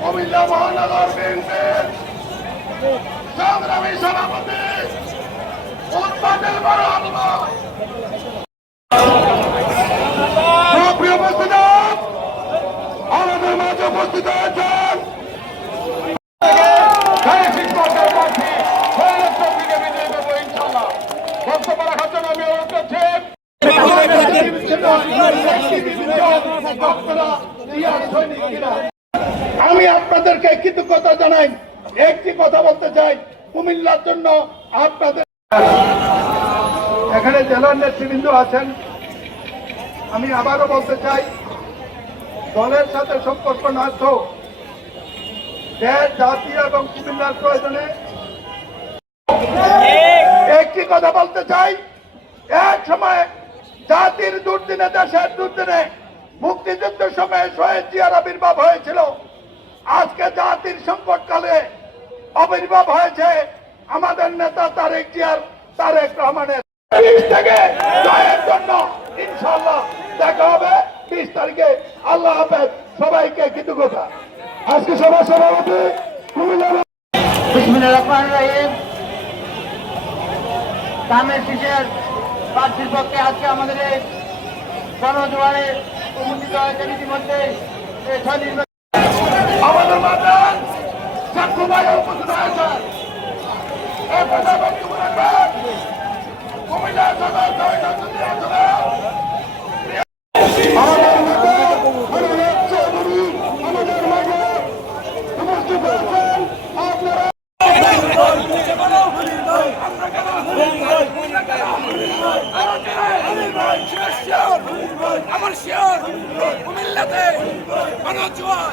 কুমিল্লা মহানগর বিএনপির সংগ্রামী সভাপতি উৎপাদন বড় প্রিয় উপস্থিত আমাদের মাঝে উপস্থিত আছেন বক্তব্য রাখার জন্য আমি অনুরোধ করছি। আমি আপনাদেরকে কৃতজ্ঞতা জানাই। একটি কথা বলতে চাই, কুমিল্লার জন্য আপনাদের এখানে জেলার নেতৃবৃন্দ আছেন। আমি আবারও বলতে চাই, দলের সাথে সম্পর্ক না তো দেশ জাতি এবং কুমিল্লার প্রয়োজনে একটি কথা বলতে চাই। এক সময় জাতির দুর্দিনে, দেশের দুর্দিনে, মুক্তিযুদ্ধের সময় শহীদ জিয়ার আবির্ভাব হয়েছিল। আজকে জাতির সংকটকালে আবির্ভাব হয়েছে আমাদের নেতা তারেক রহমানের। 20 থেকে জয়ের জন্য ইনশাআল্লাহ দেখা হবে 20 তারিখে। আল্লাহ হাফেজ, সবাইকে কৃতজ্ঞতা। আজকে সভা সভাপতি বিসমিল্লাহির রহমানির রহিম। ধানের শীষের প্রার্থীর পক্ষে আজকে আমাদের এই গণজোয়ারে অনুমোদিত হয়েছে ইতিমধ্যে আমাদের মাতান চাকু ভাই উপস্থিত হয়েছে। এই কথা বক্তব্য রাখবেন কুমিল্লা সদর আমাদের মাঝে চৌধুরী আমাদের মাঝে উপস্থিত হয়েছেন। আপনারা আমার শিওর কুমিল্লাতে গণজোয়ার